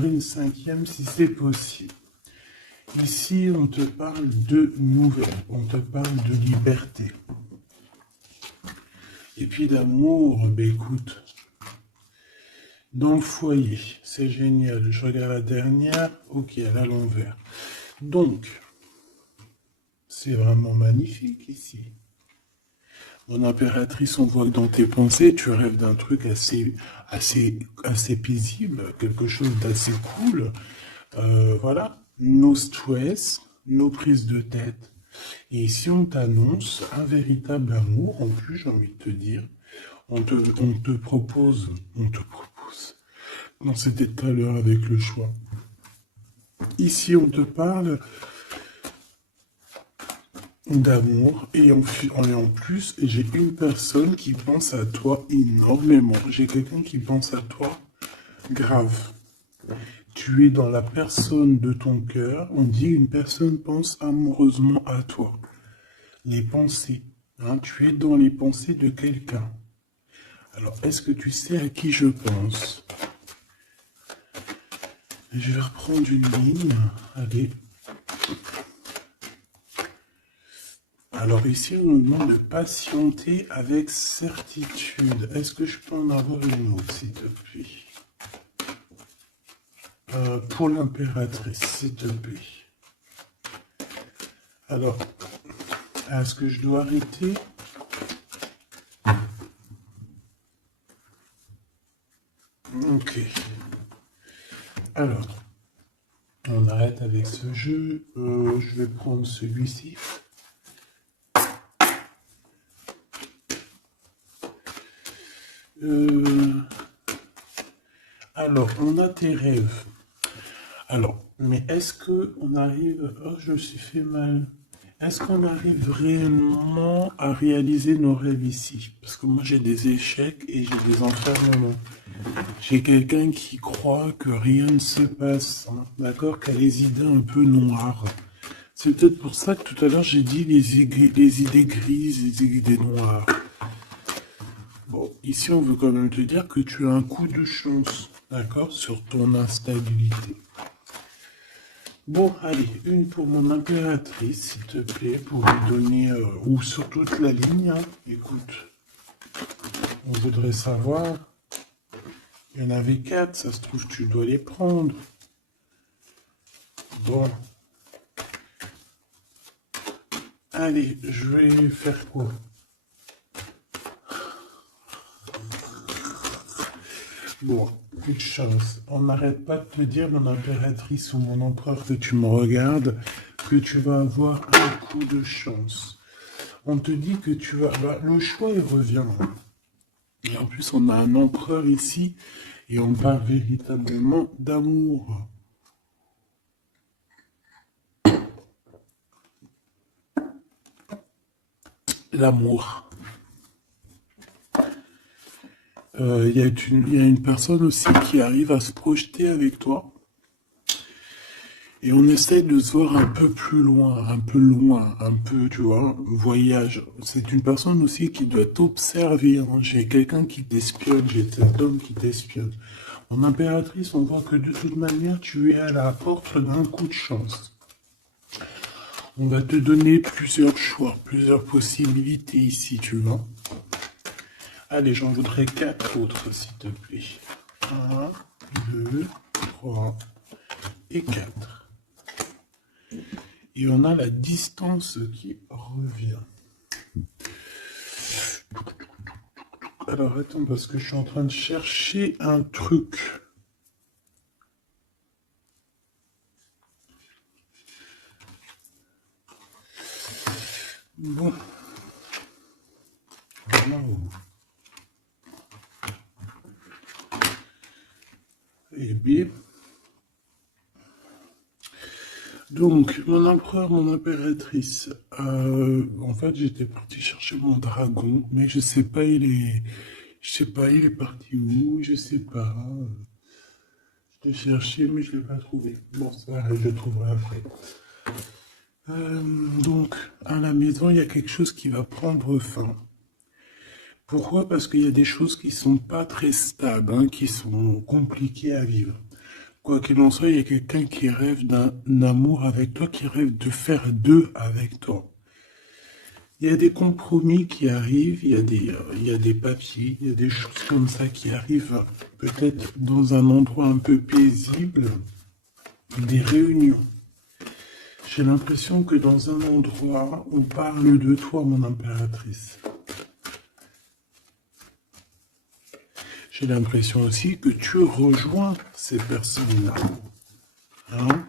une cinquième si c'est possible. Ici, on te parle de nouvelles, on te parle de liberté. Et puis d'amour, ben écoute, dans le foyer, c'est génial. Je regarde la dernière, ok, elle a l'envers. Donc, c'est vraiment magnifique ici. Mon impératrice, on voit que dans tes pensées, tu rêves d'un truc assez paisible, quelque chose d'assez cool. Voilà, no stress, no prise de tête. Et ici, on t'annonce un véritable amour. En plus, j'ai envie de te dire, on te propose. Non, c'était tout à l'heure avec le choix. Ici, on te parle d'amour et en plus, j'ai une personne qui pense à toi énormément. J'ai quelqu'un qui pense à toi grave. Tu es dans la personne de ton cœur. On dit une personne pense amoureusement à toi. Les pensées. Hein, tu es dans les pensées de quelqu'un. Alors, est-ce que tu sais à qui je pense? Je vais reprendre une ligne. Allez. Alors ici, on nous demande de patienter avec certitude. Est-ce que je peux en avoir une autre, s'il te plaît? Pour l'impératrice, s'il te plaît. Alors, est-ce que je dois arrêter? Ok. Alors, on arrête avec ce jeu. Je vais prendre celui-ci. Alors, on a tes rêves. Alors, mais est-ce que on arrive... Oh, je me suis fait mal. Est-ce qu'on arrive réellement à réaliser nos rêves ici? Parce que moi, j'ai des échecs et j'ai des enfermements. J'ai quelqu'un qui croit que rien ne se passe, hein, d'accord? Qui a les idées un peu noires. C'est peut-être pour ça que tout à l'heure, j'ai dit les idées grises, les idées noires. Bon, ici, on veut quand même te dire que tu as un coup de chance, d'accord, sur ton instabilité. Bon, allez, une pour mon impératrice, s'il te plaît, pour lui donner, ou sur toute la ligne, hein. Écoute, on voudrait savoir, il y en avait 4, ça se trouve, tu dois les prendre. Bon. Allez, je vais faire quoi? Bon, coup de chance. On n'arrête pas de te dire, mon impératrice ou mon empereur, que tu me regardes, que tu vas avoir un coup de chance. On te dit que tu vas... Bah, le choix, il revient. Et en plus, on a un empereur ici, et on parle véritablement d'amour. L'amour. Il y a une personne aussi qui arrive à se projeter avec toi. Et on essaie de se voir un peu plus loin, un peu, tu vois, voyage. C'est une personne aussi qui doit t'observer, hein. J'ai quelqu'un qui t'espionne, j'ai cet homme qui t'espionne. Mon impératrice, on voit que de toute manière, tu es à la porte d'un coup de chance. On va te donner plusieurs choix, plusieurs possibilités ici, tu vois. Allez, j'en voudrais 4 autres, s'il te plaît. 1, 2, 3 et 4. Et on a la distance qui revient. Alors attends, parce que je suis en train de chercher un truc. Bon. Wow. Eh bien. Donc, mon empereur, mon impératrice. En fait, j'étais parti chercher mon dragon, mais je sais pas, je sais pas, il est parti où, je sais pas. Je l'ai cherché, mais je l'ai pas trouvé. Bon, ça va, je le trouverai après. Donc, à la maison, il y a quelque chose qui va prendre fin. Pourquoi? Parce qu'il y a des choses qui sont pas très stables, hein, qui sont compliquées à vivre. Quoi qu'il en soit, il y a quelqu'un qui rêve d'un amour avec toi, qui rêve de faire deux avec toi. Il y a des compromis qui arrivent, il y a des papiers, il y a des choses comme ça qui arrivent peut-être dans un endroit un peu paisible, des réunions. J'ai l'impression que dans un endroit, on parle de toi, mon impératrice. J'ai l'impression aussi que tu rejoins ces personnes-là. Hein?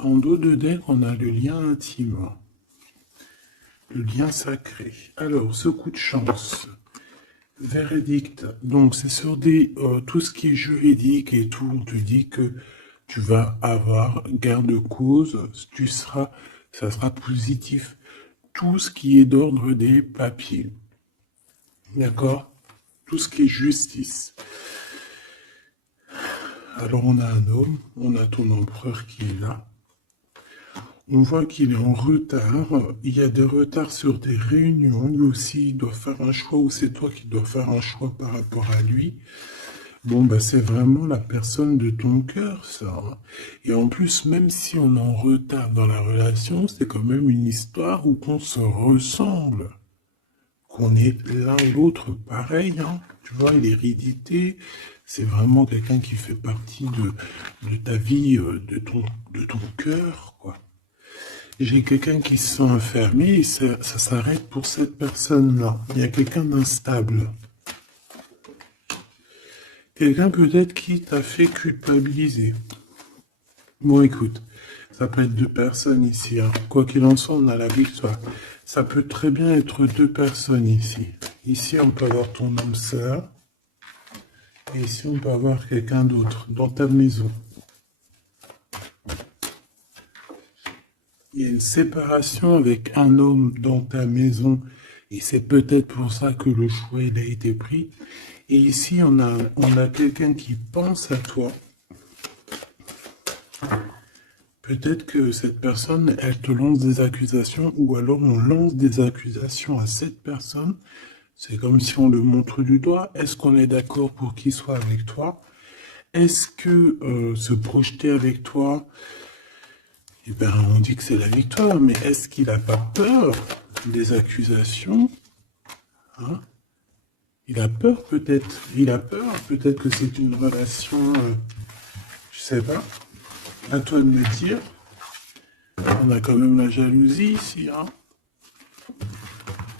En dos de deck, on a le lien intime, le lien sacré. Alors, ce coup de chance, verdict, donc c'est sur tout ce qui est juridique et tout, on te dit que tu vas avoir gain de cause, ça sera positif. Tout ce qui est d'ordre des papiers, d'accord? Tout ce qui est justice. Alors on a un homme, on a ton empereur qui est là. On voit qu'il est en retard, il y a des retards sur des réunions, lui aussi il doit faire un choix, ou c'est toi qui dois faire un choix par rapport à lui. Bon, bah c'est vraiment la personne de ton cœur, ça. Et en plus, même si on est en retard dans la relation, c'est quand même une histoire où on se ressemble. Qu'on est l'un et l'autre pareil, hein. Tu vois, l'hérédité, c'est vraiment quelqu'un qui fait partie de ta vie, de ton cœur, quoi. J'ai quelqu'un qui se sent enfermé et ça s'arrête pour cette personne-là. Il y a quelqu'un d'instable. Quelqu'un peut-être qui t'a fait culpabiliser. Bon, écoute, ça peut être deux personnes ici, hein. Quoi qu'il en soit, on a la victoire. Ça peut très bien être deux personnes ici. Ici, on peut avoir ton âme sœur. Et ici, on peut avoir quelqu'un d'autre dans ta maison. Il y a une séparation avec un homme dans ta maison. Et c'est peut-être pour ça que le choix il a été pris. Et ici, on a quelqu'un qui pense à toi. Peut-être que cette personne, elle te lance des accusations, ou alors on lance des accusations à cette personne. C'est comme si on le montre du doigt. Est-ce qu'on est d'accord pour qu'il soit avec toi? Est-ce que se projeter avec toi, eh ben, on dit que c'est la victoire, mais est-ce qu'il n'a pas peur des accusations, hein? Il a peur peut-être. Il a peur. Peut-être que c'est une relation, je sais pas. À toi de me dire. On a quand même la jalousie ici, hein.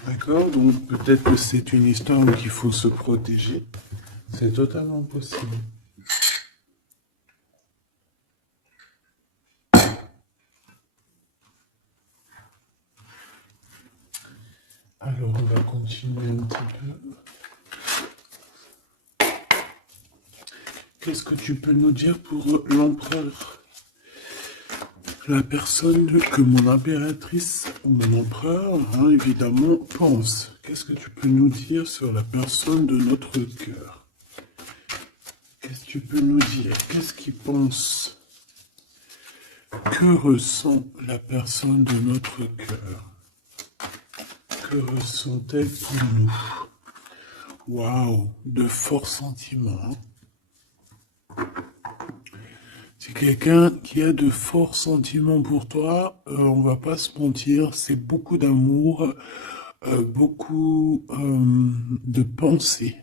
D'accord? Donc peut-être que c'est une histoire où il faut se protéger. C'est totalement possible. Alors on va continuer un petit peu. Qu'est-ce que tu peux nous dire pour l'empereur? La personne que mon impératrice ou mon empereur, hein, évidemment, pense. Qu'est-ce que tu peux nous dire sur la personne de notre cœur? Qu'est-ce que tu peux nous dire? Qu'est-ce qu'il pense? Que ressent la personne de notre cœur? Que ressent-elle pour nous? Waouh, de forts sentiments, hein. C'est quelqu'un qui a de forts sentiments pour toi, on va pas se mentir, c'est beaucoup d'amour, beaucoup de pensées.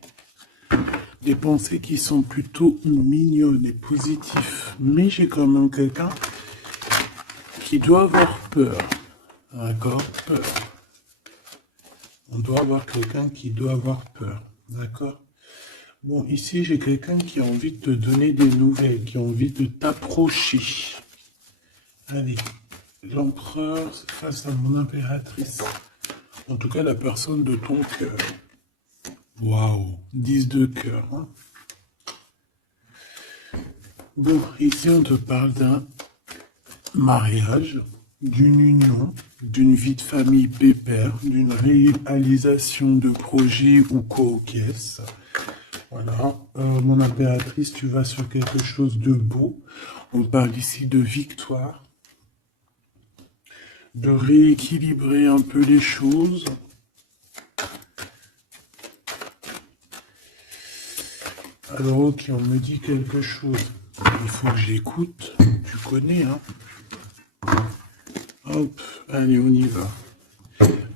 Des pensées qui sont plutôt mignonnes et positives. Mais j'ai quand même quelqu'un qui doit avoir peur. D'accord? Peur. On doit avoir quelqu'un qui doit avoir peur. D'accord? Bon, ici, j'ai quelqu'un qui a envie de te donner des nouvelles, qui a envie de t'approcher. Allez, l'empereur face à mon impératrice. En tout cas, la personne de ton cœur. Waouh, 10 de cœur. Hein. Bon, ici, on te parle d'un mariage, d'une union, d'une vie de famille pépère, d'une réalisation de projet ou co-caisse. Voilà. Mon impératrice, tu vas sur quelque chose de beau. On parle ici de victoire. De rééquilibrer un peu les choses. Alors, ok, on me dit quelque chose. Il faut que j'écoute. Tu connais, hein? Hop, allez, on y va.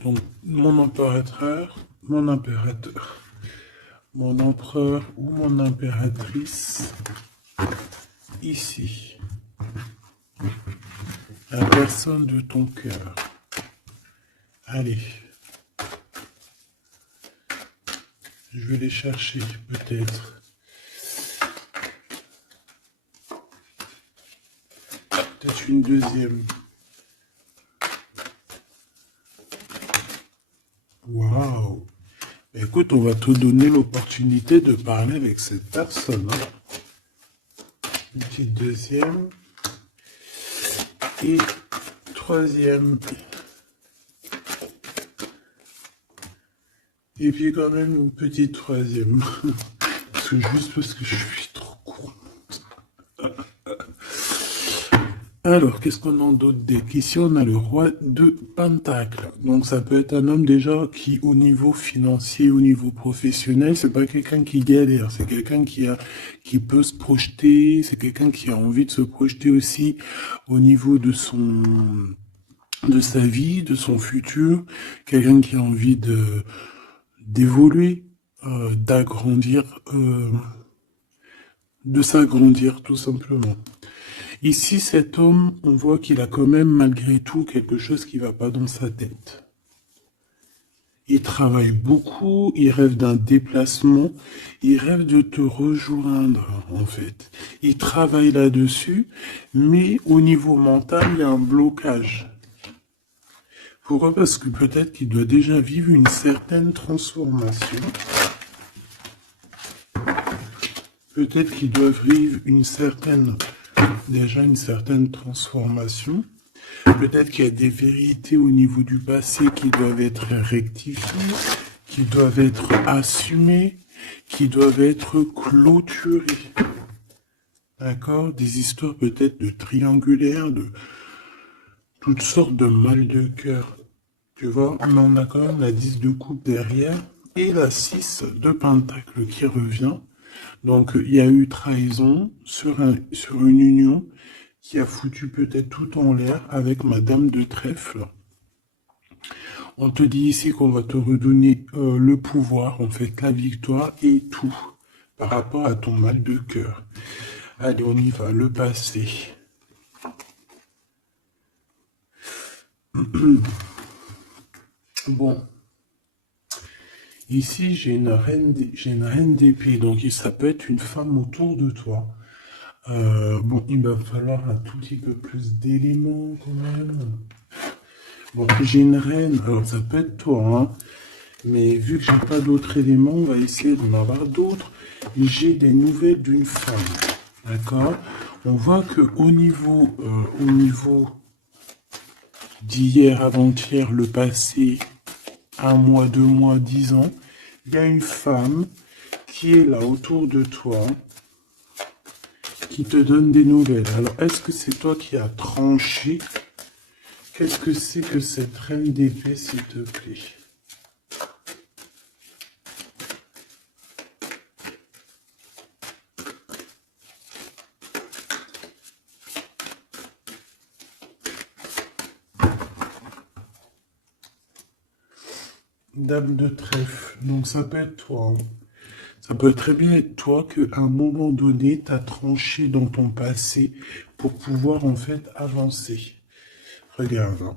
Donc, mon impérateur, mon empereur ou mon impératrice, ici. La personne de ton cœur. Allez. Je vais les chercher, peut-être. Peut-être une deuxième. Waouh! Écoute, on va te donner l'opportunité de parler avec cette personne. Hein. Une petite deuxième. Et troisième. Et puis quand même une petite troisième. Juste parce que je suis trop court. Alors, qu'est-ce qu'on a d'autre des questions? On a le roi de Pentacle. Donc, ça peut être un homme déjà qui, au niveau financier, au niveau professionnel, c'est pas quelqu'un qui galère. C'est quelqu'un qui peut se projeter. C'est quelqu'un qui a envie de se projeter aussi au niveau de sa vie, de son futur. Quelqu'un qui a envie d'évoluer, d'agrandir, de s'agrandir tout simplement. Ici, cet homme, on voit qu'il a quand même malgré tout quelque chose qui ne va pas dans sa tête. Il travaille beaucoup, il rêve d'un déplacement, il rêve de te rejoindre en fait. Il travaille là-dessus, mais au niveau mental, il y a un blocage. Pourquoi? Parce que peut-être qu'il doit déjà vivre une certaine transformation. Peut-être qu'il doit vivre une certaine transformation. Peut-être qu'il y a des vérités au niveau du passé qui doivent être rectifiées, qui doivent être assumées, qui doivent être clôturées. D'accord? Des histoires peut-être de triangulaires, de toutes sortes de mal de cœur. Tu vois? Mais on a quand même la 10 de coupe derrière et la 6 de pentacle qui revient. Donc, il y a eu trahison sur une union qui a foutu peut-être tout en l'air avec Madame de Trèfle. On te dit ici qu'on va te redonner le pouvoir, en fait, la victoire et tout par rapport à ton mal de cœur. Allez, on y va, le passé. Bon. Ici, j'ai une reine d'épée, donc ça peut être une femme autour de toi. Bon, il va falloir un tout petit peu plus d'éléments quand même. Bon, j'ai une reine, alors ça peut être toi, hein, mais vu que j'ai pas d'autres éléments, on va essayer d'en avoir d'autres. J'ai des nouvelles d'une femme, d'accord? On voit que au niveau d'hier, avant-hier, le passé, 1 mois, 2 mois, 10 ans, il y a une femme qui est là autour de toi, qui te donne des nouvelles. Alors, est-ce que c'est toi qui as tranché? Qu'est-ce que c'est que cette reine d'épée, s'il te plaît? Dame de trèfle. Donc, ça peut être toi. Hein. Ça peut très bien être toi qu'à un moment donné, tu as tranché dans ton passé pour pouvoir en fait avancer. Regarde. Hein.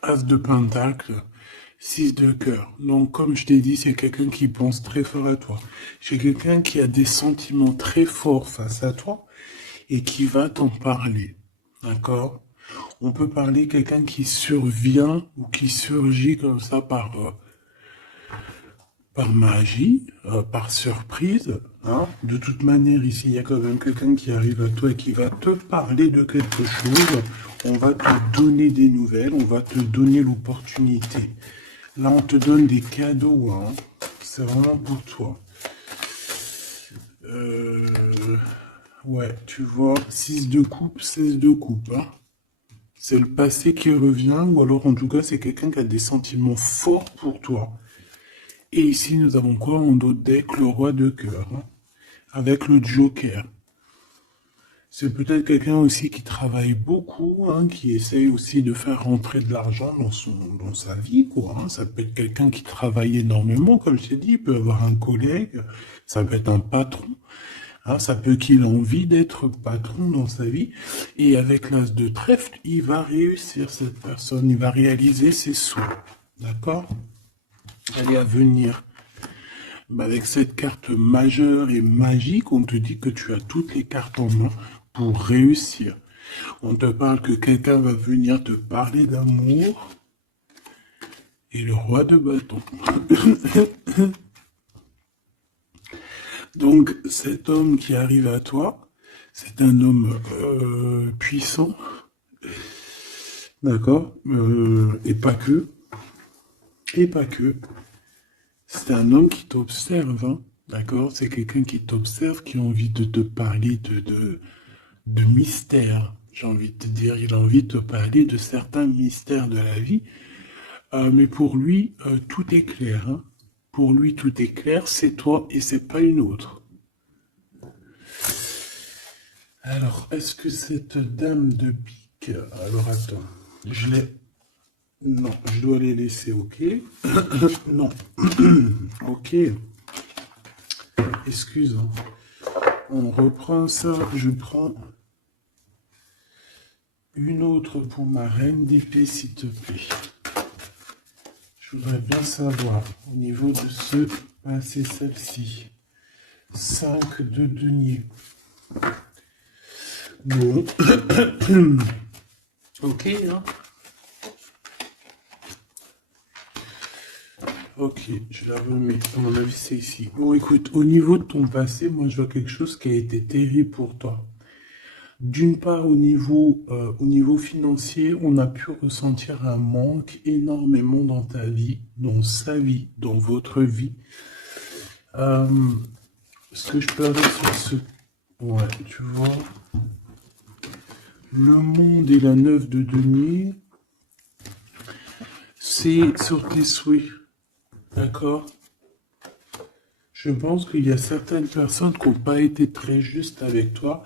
As de pentacle, 6 de cœur. Donc comme je t'ai dit, c'est quelqu'un qui pense très fort à toi. C'est quelqu'un qui a des sentiments très forts face à toi et qui va t'en parler. D'accord? On peut parler quelqu'un qui survient ou qui surgit comme ça par magie, par surprise. Hein. De toute manière, ici, il y a quand même quelqu'un qui arrive à toi et qui va te parler de quelque chose. On va te donner des nouvelles, on va te donner l'opportunité. Là, on te donne des cadeaux. Hein. c'est vraiment pour toi. Ouais, tu vois, 6 de coupe, 16 de coupe, hein. C'est le passé qui revient, ou alors en tout cas, c'est quelqu'un qui a des sentiments forts pour toi. Et ici, nous avons quoi en dos de deck? Le roi de cœur, hein, avec le joker. C'est peut-être quelqu'un aussi qui travaille beaucoup, hein, qui essaye aussi de faire rentrer de l'argent dans sa vie, quoi, hein. Ça peut être quelqu'un qui travaille énormément, comme je t'ai dit, il peut avoir un collègue, ça peut être un patron, hein, ça peut qu'il ait envie d'être patron dans sa vie. Et avec l'as de trèfle, il va réussir, cette personne, il va réaliser ses souhaits. D'accord? Elle est à venir. Avec cette carte majeure et magique, on te dit que tu as toutes les cartes en main pour réussir. On te parle que quelqu'un va venir te parler d'amour. Et le roi de bâton. Donc, cet homme qui arrive à toi, c'est un homme puissant. D'accord? Et pas que. Et pas que. C'est un homme qui t'observe, hein, d'accord? C'est quelqu'un qui t'observe, qui a envie de te parler de mystères. J'ai envie de te dire, il a envie de te parler de certains mystères de la vie. Mais pour lui, tout est clair, hein. Pour lui, tout est clair, c'est toi et c'est pas une autre. Alors, est-ce que cette dame de pique... Alors, attends, je l'ai... Non, je dois les laisser, ok? Non. Ok. Excuse. Hein. On reprend ça. Je prends une autre pour ma reine d'épée, s'il te plaît. Je voudrais bien savoir, au niveau de ce... Ah, c'est celle-ci. 5 de denier. Bon. Ok, hein? Ok, je la remets. À mon avis, c'est ici. Bon, écoute, au niveau de ton passé, moi, je vois quelque chose qui a été terrible pour toi. D'une part, au niveau financier, on a pu ressentir un manque énormément dans ta vie, dans sa vie, dans votre vie. Ce que je peux avoir sur ce... Ouais, tu vois. Le monde et la 9 de denier, c'est sur tes souhaits. D'accord? Je pense qu'il y a certaines personnes qui n'ont pas été très justes avec toi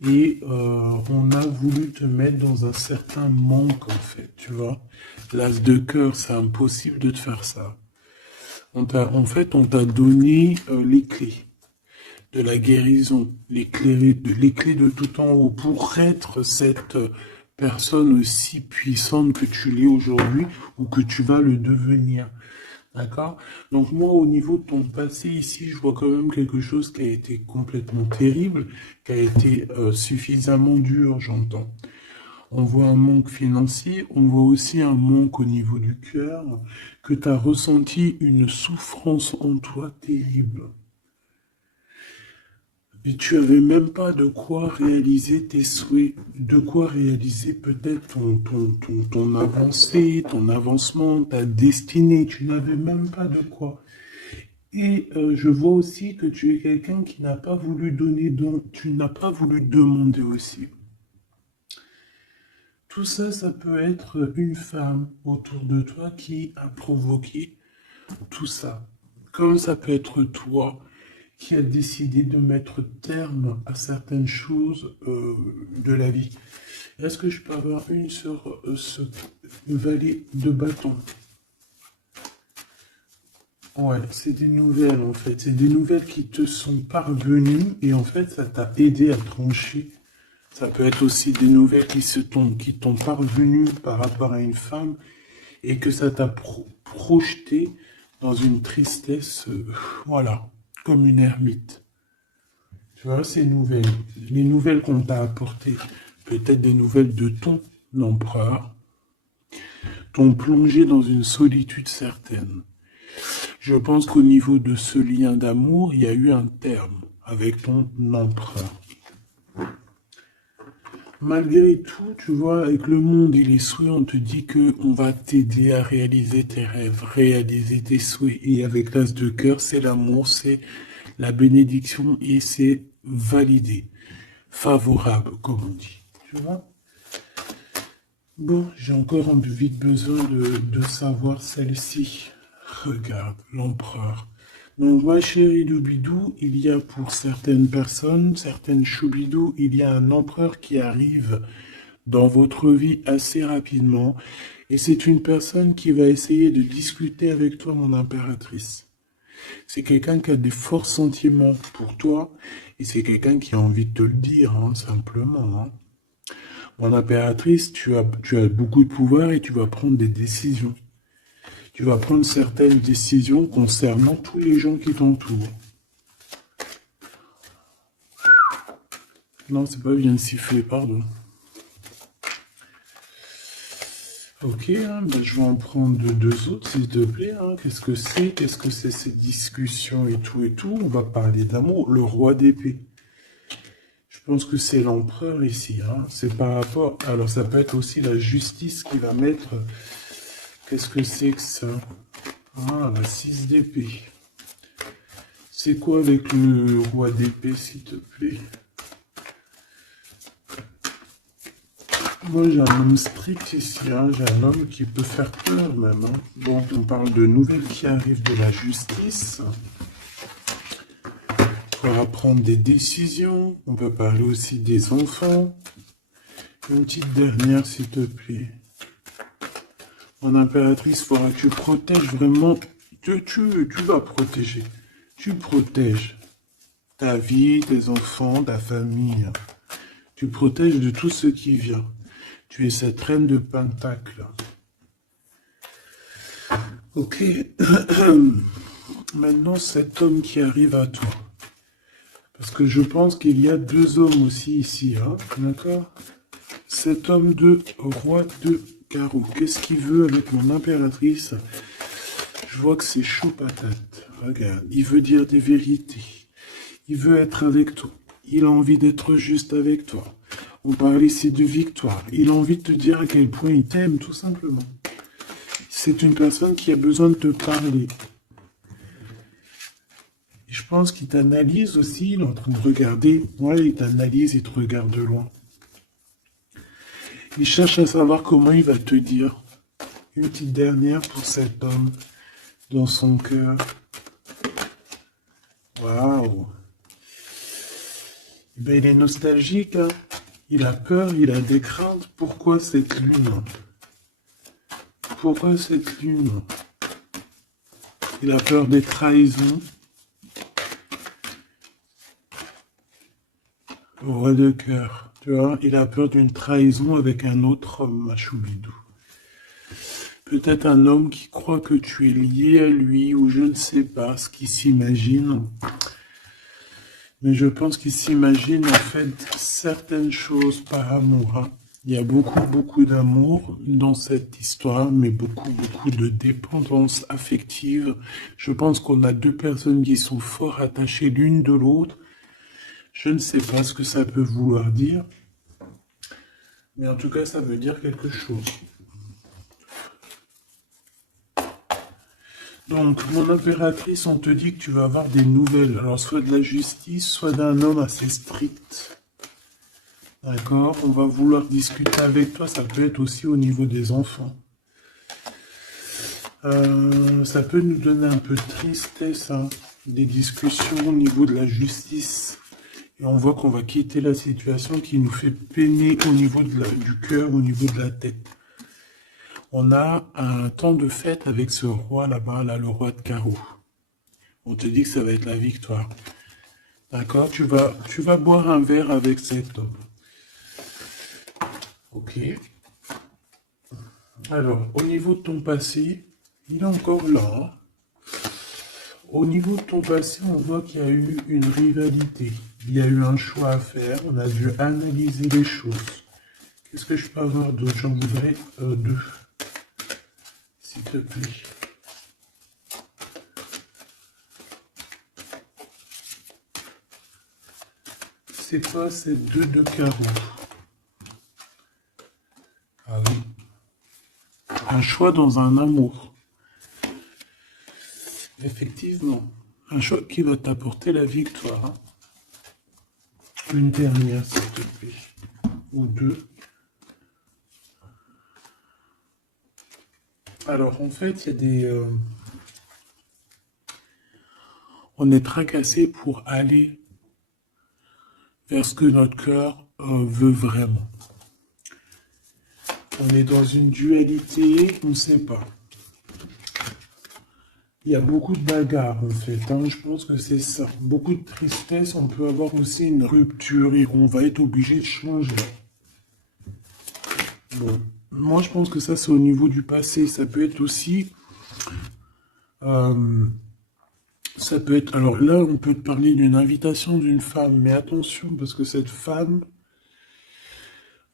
et on a voulu te mettre dans un certain manque, en fait, tu vois. L'as de cœur, c'est impossible de te faire ça. En fait, on t'a donné les clés de la guérison, les clés de tout en haut pour être cette personne aussi puissante que tu l'es aujourd'hui ou que tu vas le devenir. D'accord? Donc moi, au niveau de ton passé ici, je vois quand même quelque chose qui a été complètement terrible, qui a été suffisamment dur, j'entends. On voit un manque financier, on voit aussi un manque au niveau du cœur, que tu as ressenti une souffrance en toi terrible. Et tu avais même pas de quoi réaliser tes souhaits, de quoi réaliser peut-être ton avancée, ton avancement, ta destinée. Tu n'avais même pas de quoi. Et je vois aussi que tu es quelqu'un qui n'a pas voulu donner, donc tu n'as pas voulu demander aussi. Tout ça, ça peut être une femme autour de toi qui a provoqué tout ça. Comme ça peut être toi qui a décidé de mettre terme à certaines choses de la vie. Est-ce que je peux avoir une sur ce valet de bâton? Ouais, c'est des nouvelles en fait. C'est des nouvelles qui te sont parvenues et en fait, ça t'a aidé à trancher. Ça peut être aussi des nouvelles qui t'ont parvenues par rapport à une femme et que ça t'a projeté dans une tristesse, voilà, comme une ermite. Tu vois, ces nouvelles, les nouvelles qu'on t'a apportées, peut-être des nouvelles de ton empereur, t'ont plongé dans une solitude certaine. Je pense qu'au niveau de ce lien d'amour, il y a eu un terme avec ton empereur. malgré tout, tu vois, avec le monde et les souhaits, on te dit que on va t'aider à réaliser tes rêves, réaliser tes souhaits. Et avec l'as de cœur, c'est l'amour, c'est la bénédiction et c'est validé, favorable, comme on dit. Tu vois? Bon, j'ai encore vite besoin de savoir celle-ci. Regarde, l'empereur. Donc, ma chérie Doubidou, il y a pour certaines personnes, certaines choubidou, il y a un empereur qui arrive dans votre vie assez rapidement. Et c'est une personne qui va essayer de discuter avec toi, mon impératrice. C'est quelqu'un qui a des forts sentiments pour toi. Et c'est quelqu'un qui a envie de te le dire, hein, simplement. Hein. Mon impératrice, tu as beaucoup de pouvoir et tu vas prendre des décisions. Tu vas prendre certaines décisions concernant tous les gens qui t'entourent. Non, c'est pas bien sifflé, pardon. Ok, hein, ben, je vais en prendre deux autres, s'il te plaît. Hein. Qu'est-ce que c'est? Qu'est-ce que c'est ces discussions et tout et tout? On va parler d'amour. Le roi d'épée. Je pense que c'est l'empereur ici. Hein. C'est par rapport... Alors, ça peut être aussi la justice qui va mettre... Qu'est-ce que c'est que ça? Ah, la 6 d'épée. C'est quoi avec le roi d'épée, s'il te plaît? Moi, j'ai un homme strict ici, hein. J'ai un homme qui peut faire peur même. Hein. Bon, on parle de nouvelles qui arrivent de la justice. Il faudra prendre des décisions. On peut parler aussi des enfants. Une petite dernière, s'il te plaît. Mon impératrice, il faudra que tu protèges vraiment. Tu vas protéger. Tu protèges ta vie, tes enfants, ta famille. Tu protèges de tout ce qui vient. Tu es cette reine de Pentacle. Ok. Maintenant, cet homme qui arrive à toi. Parce que je pense qu'il y a deux hommes aussi ici. Hein, d'accord? Cet homme de roi de carreau. Qu'est-ce qu'il veut avec mon impératrice? Je vois que c'est chaud patate. Regarde, il veut dire des vérités. Il veut être avec toi. Il a envie d'être juste avec toi. On parle ici de victoire. Il a envie de te dire à quel point il t'aime, tout simplement. C'est une personne qui a besoin de te parler. Et je pense qu'il t'analyse aussi. Il est en train de regarder. Ouais, il t'analyse, il te regarde de loin. Il cherche à savoir comment il va te dire. Une petite dernière pour cet homme dans son cœur. Waouh. Ben, il est nostalgique, hein. Il a peur, il a des craintes. Pourquoi cette lune? Pourquoi cette lune? Il a peur des trahisons. Roi de cœur, tu vois, il a peur d'une trahison avec un autre homme, Machoubidou. Peut-être un homme qui croit que tu es lié à lui, ou je ne sais pas ce qu'il s'imagine. Mais je pense qu'il s'imagine en fait certaines choses par amour. Hein. Il y a beaucoup d'amour dans cette histoire, mais beaucoup de dépendance affective. Je pense qu'on a deux personnes qui sont fort attachées l'une de l'autre. Je ne sais pas ce que ça peut vouloir dire, mais en tout cas, ça veut dire quelque chose. Donc, mon impératrice, on te dit que tu vas avoir des nouvelles. Alors, soit de la justice, soit d'un homme assez strict. D'accord? On va vouloir discuter avec toi. Ça peut être aussi au niveau des enfants. Ça peut nous donner un peu de tristesse, hein, des discussions au niveau de la justice. Et on voit qu'on va quitter la situation qui nous fait peiner au niveau du cœur, au niveau de la tête. On a un temps de fête avec ce roi là-bas, là, le roi de carreau. On te dit que ça va être la victoire. D'accord? Tu vas boire un verre avec cet homme. Ok. Alors, au niveau de ton passé, il est encore là. Hein. Au niveau de ton passé, on voit qu'il y a eu une rivalité. Il y a eu un choix à faire. On a dû analyser les choses. Qu'est-ce que je peux avoir d'autre? J'en voudrais deux. S'il te plaît. C'est quoi ces deux de carreau? un choix dans un amour. Effectivement, un choix qui va t'apporter la victoire. Hein. Une dernière, s'il te plaît. Ou deux. Alors, en fait, il y a des... on est tracassé pour aller vers ce que notre cœur veut vraiment. On est dans une dualité, on ne sait pas. Il y a beaucoup de bagarres en fait, hein. Je pense que c'est ça. Beaucoup de tristesse, on peut avoir aussi une rupture et on va être obligé de changer. Bon, moi je pense que ça c'est au niveau du passé. Ça peut être aussi... ça peut être... Alors là, on peut te parler d'une invitation d'une femme, mais attention, parce que cette femme...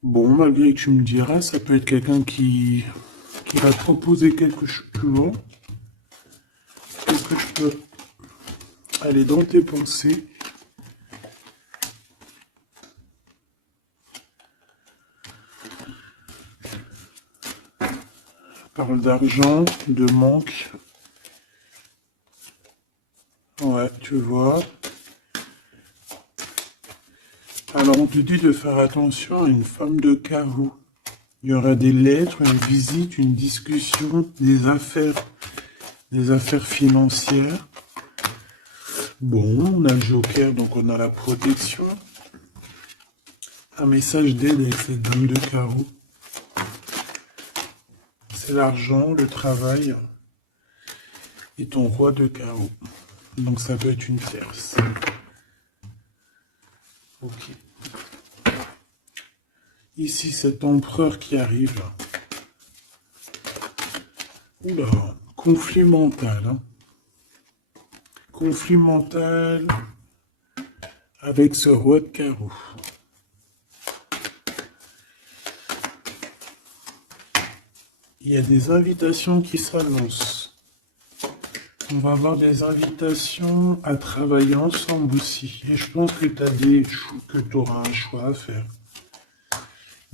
Bon, malgré que tu me diras, ça peut être quelqu'un qui va te proposer quelque chose. Est-ce que je peux aller dans tes pensées? Parle d'argent, de manque. Ouais, tu vois. Alors, on te dit de faire attention à une femme de carreau. Il y aura des lettres, une visite, une discussion, des affaires financières. Bon, on a le joker, donc on a la protection. Un message d'aide avec cette dame de carreau. C'est l'argent, le travail et ton roi de carreau. Donc ça peut être une tierce. Ok. Ici, cet empereur qui arrive. Oula, conflit mental. Hein. Conflit mental avec ce roi de carreau. Il y a des invitations qui s'annoncent. On va avoir des invitations à travailler ensemble aussi. Et je pense que tu auras un choix à faire.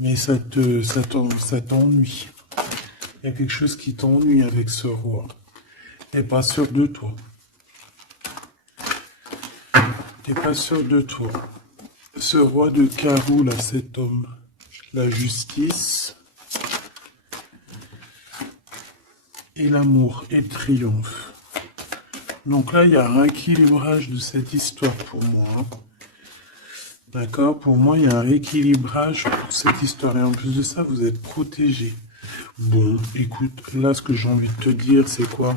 Mais ça t'ennuie. Il y a quelque chose qui t'ennuie avec ce roi. T'es pas sûr de toi. T'es pas sûr de toi. Ce roi de carreau, là, cet homme. La justice. Et l'amour et le triomphe. Donc là, il y a un rééquilibrage de cette histoire pour moi. D'accord? Pour moi, il y a un rééquilibrage pour cette histoire. Et en plus de ça, vous êtes protégés. Bon, écoute, là, ce que j'ai envie de te dire, c'est quoi?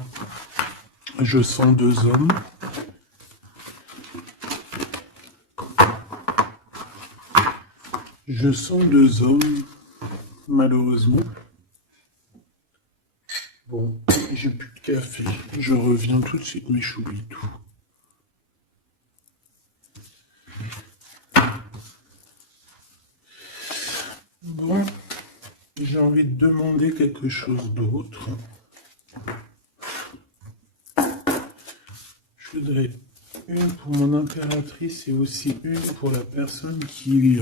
Je sens deux hommes. Je sens deux hommes, malheureusement. Bon, j'ai plus de café. Je reviens tout de suite, mais j'oublie tout. Bon, j'ai envie de demander quelque chose d'autre. Je voudrais une pour mon impératrice et aussi une pour la personne qui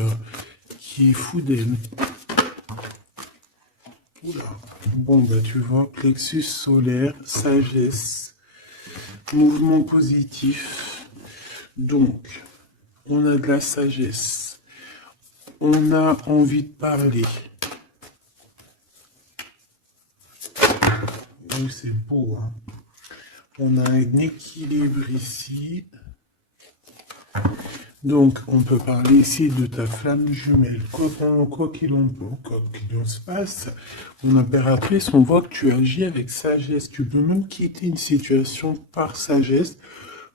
est fou d'elle. Oula. Bon, bah tu vois, plexus solaire, sagesse, mouvement positif. Donc, on a de la sagesse. On a envie de parler. Oui, c'est beau, hein. On a un équilibre ici. Donc, on peut parler ici de ta flamme jumelle. Quoi qu'il en se passe, mon impératrice, on voit que tu agis avec sagesse. Tu peux même quitter une situation par sagesse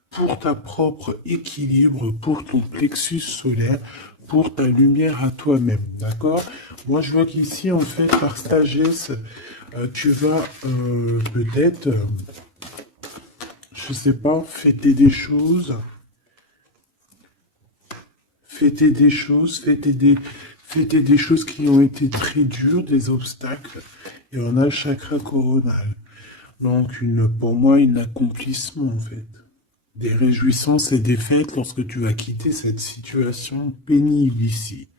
pour ta propre équilibre, pour ton plexus solaire, pour ta lumière à toi-même. D'accord? Moi, je vois qu'ici, en fait, par sagesse, tu vas peut-être, je sais pas, fêter des choses. Fêter des choses qui ont été très dures, des obstacles. Et on a le chakra coronal. Donc, pour moi, un accomplissement, en fait. Des réjouissances et des fêtes lorsque tu vas quitter cette situation pénible ici.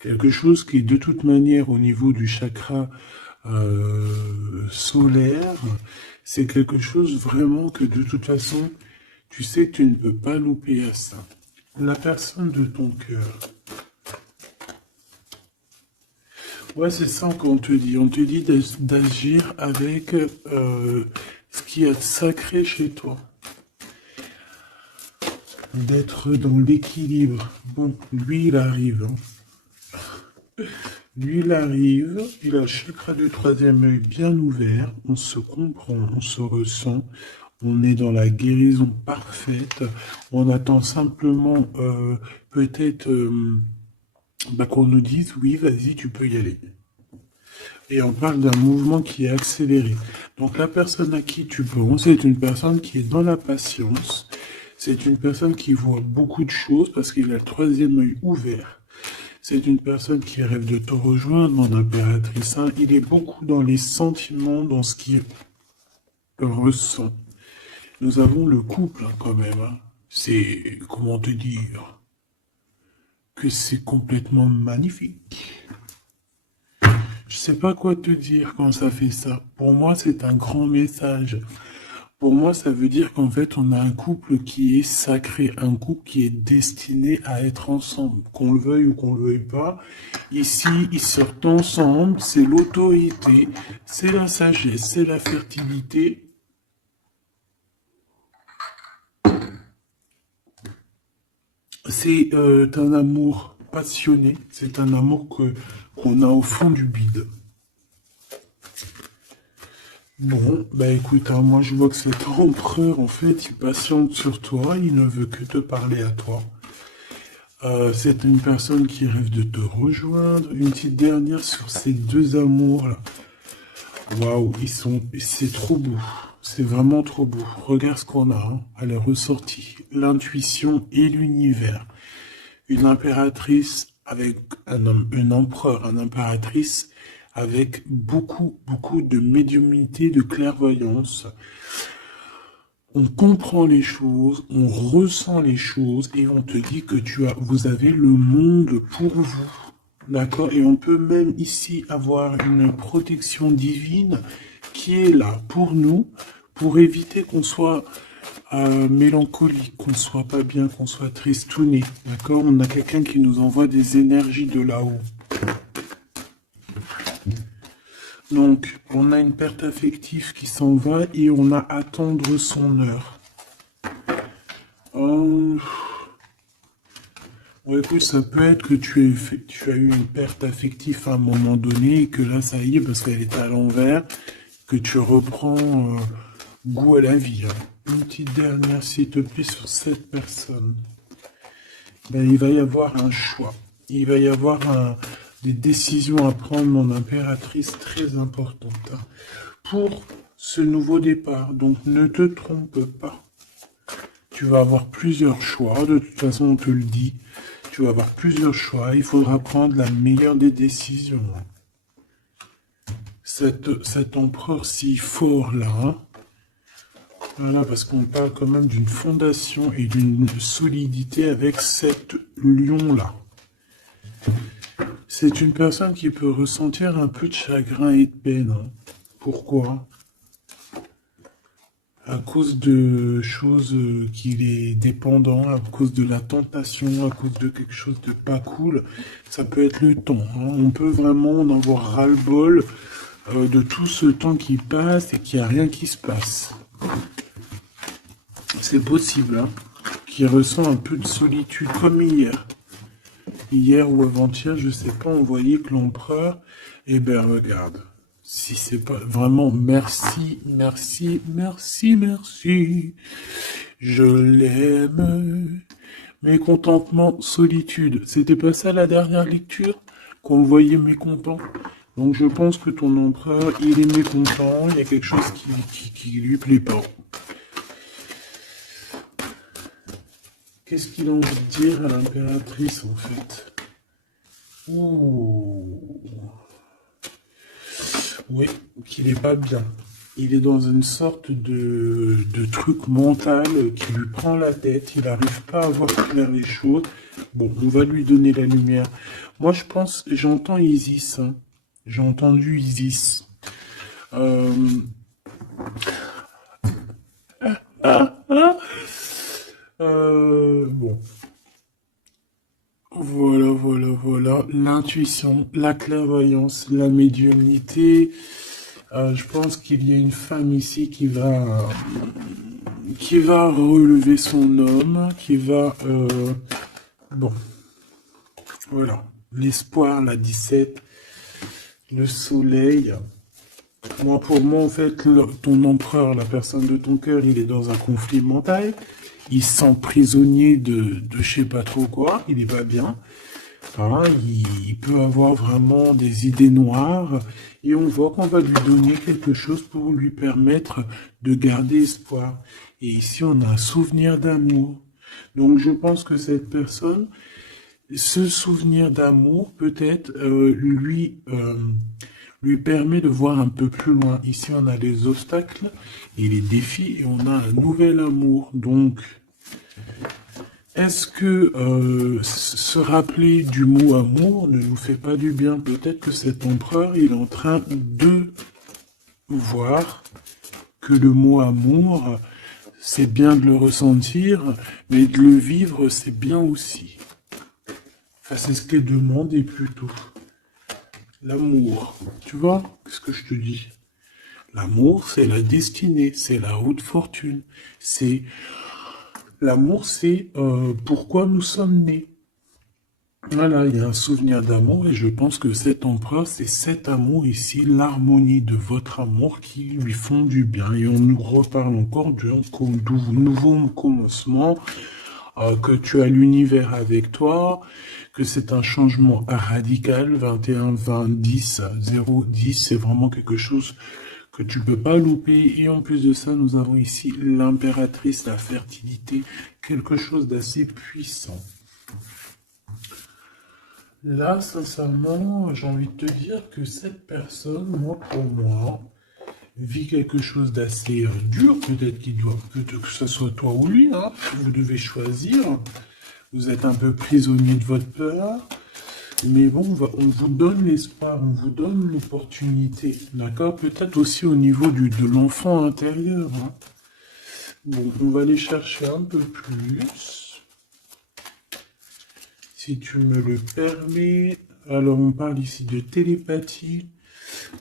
Quelque chose qui, de toute manière, au niveau du chakra solaire, c'est quelque chose vraiment que de toute façon, tu sais, tu ne peux pas louper à ça. La personne de ton cœur. Ouais, c'est ça qu'on te dit. On te dit d'agir avec ce qui est sacré chez toi. D'être dans l'équilibre. Bon, lui, il arrive. Lui, il arrive. Il a le chakra du troisième œil bien ouvert. On se comprend, on se ressent. On est dans la guérison parfaite. On attend simplement peut-être qu'on nous dise, oui, vas-y, tu peux y aller. Et on parle d'un mouvement qui est accéléré. Donc la personne à qui tu penses, c'est une personne qui est dans la patience. C'est une personne qui voit beaucoup de choses parce qu'il a le troisième œil ouvert. C'est une personne qui rêve de te rejoindre, mon impératrice. Hein. Il est beaucoup dans les sentiments, dans ce qu'il ressent. Nous avons le couple hein, quand même. Hein. C'est, comment te dire, que c'est complètement magnifique. Je sais pas quoi te dire quand ça fait ça. Pour moi, c'est un grand message. Pour moi, ça veut dire qu'en fait, on a un couple qui est sacré, un couple qui est destiné à être ensemble, qu'on le veuille ou qu'on le veuille pas. Ici, ils sortent ensemble, c'est l'autorité, c'est la sagesse, c'est la fertilité. C'est un amour passionné, c'est un amour qu'on a au fond du bide. Bon, bah écoute, hein, moi je vois que cet empereur, en fait, il patiente sur toi, il ne veut que te parler à toi. C'est une personne qui rêve de te rejoindre. Une petite dernière sur ces deux amours-là. Waouh, c'est trop beau. C'est vraiment trop beau. Regarde ce qu'on a, hein, à la ressortie. L'intuition et l'univers. Une impératrice avec un empereur, un impératrice avec beaucoup de médiumnité, de clairvoyance. On comprend les choses, on ressent les choses et on te dit que vous avez le monde pour vous. D'accord? Et on peut même ici avoir une protection divine qui est là pour nous, pour éviter qu'on soit mélancolique, qu'on soit pas bien, qu'on soit tristouné. D'accord? On a quelqu'un qui nous envoie des énergies de là-haut. Donc, on a une perte affective qui s'en va et on a à attendre son heure. Ouais, écoute, ça peut être que tu as eu une perte affective à un moment donné et que là, ça y est, parce qu'elle est à l'envers, que tu reprends goût à la vie. Hein. Une petite dernière, s'il te plaît, sur cette personne. Ben, il va y avoir un choix. Il va y avoir des décisions à prendre, mon impératrice, très importantes. Hein, pour ce nouveau départ. Donc, ne te trompe pas. Tu vas avoir plusieurs choix. De toute façon, on te le dit. Tu vas avoir plusieurs choix. Il faudra prendre la meilleure des décisions. Cet empereur si fort là, hein, voilà, parce qu'on parle quand même d'une fondation et d'une solidité avec cet lion-là. C'est une personne qui peut ressentir un peu de chagrin et de peine. Hein. Pourquoi? À cause de choses qu'il est dépendant, à cause de la tentation, à cause de quelque chose de pas cool. Ça peut être le temps. Hein. On peut vraiment en avoir ras-le-bol de tout ce temps qui passe et qu'il n'y a rien qui se passe. C'est possible, hein, qu'il ressent un peu de solitude, comme hier. Hier ou avant-hier, je sais pas, on voyait que l'empereur, eh ben regarde, si c'est pas vraiment merci, je l'aime. Mécontentement, solitude, c'était pas ça la dernière lecture, qu'on le voyait mécontent. Donc je pense que ton empereur, il est mécontent, il y a quelque chose qui lui plaît pas. Qu'est-ce qu'il a envie de dire à l'impératrice, en fait? Ouh. Oui, qu'il n'est pas bien. Il est dans une sorte de truc mental qui lui prend la tête. Il n'arrive pas à voir clair les choses. Bon, on va lui donner la lumière. Moi, je pense, j'entends Isis. Hein. J'ai entendu Isis. Euh, ah, ah. Bon, voilà, voilà, voilà. L'intuition, la clairvoyance, la médiumnité. Je pense qu'il y a une femme ici qui va relever son homme, qui va... bon, voilà. L'espoir, la 17, le soleil. Moi, pour moi, en fait, ton empereur, la personne de ton cœur, il est dans un conflit mental. Il se sent prisonnier de je sais pas trop quoi. Il est pas bien. Hein, il peut avoir vraiment des idées noires. Et on voit qu'on va lui donner quelque chose pour lui permettre de garder espoir. Et ici, on a un souvenir d'amour. Donc, je pense que cette personne, ce souvenir d'amour, peut-être, lui permet de voir un peu plus loin. Ici, on a les obstacles et les défis et on a un nouvel amour. Donc, est-ce que se rappeler du mot amour ne nous fait pas du bien? Peut-être que cet empereur, il est en train de voir que le mot amour, c'est bien de le ressentir, mais de le vivre, c'est bien aussi. Enfin, c'est ce qu'est demandé plutôt. L'amour. Tu vois ce que je te dis? L'amour, c'est la destinée, c'est la haute fortune. C'est l'amour, c'est pourquoi nous sommes nés. Voilà, il y a un souvenir d'amour et je pense que cet empereur, c'est cet amour ici, l'harmonie de votre amour qui lui font du bien. Et on nous reparle encore d'un nouveau commencement, que tu as l'univers avec toi, que c'est un changement radical, 21, 20, 10, 0, 10, c'est vraiment quelque chose que tu peux pas louper. Et en plus de ça, nous avons ici l'impératrice, la fertilité, quelque chose d'assez puissant. Là, sincèrement, j'ai envie de te dire que cette personne, moi, pour moi, vit quelque chose d'assez dur. Peut-être que ce soit toi ou lui, hein. Vous devez choisir. Vous êtes un peu prisonnier de votre peur. Mais bon, on vous donne l'espoir, on vous donne l'opportunité. D'accord? Peut-être aussi au niveau de l'enfant intérieur, hein. Bon, on va aller chercher un peu plus. Si tu me le permets, alors on parle ici de télépathie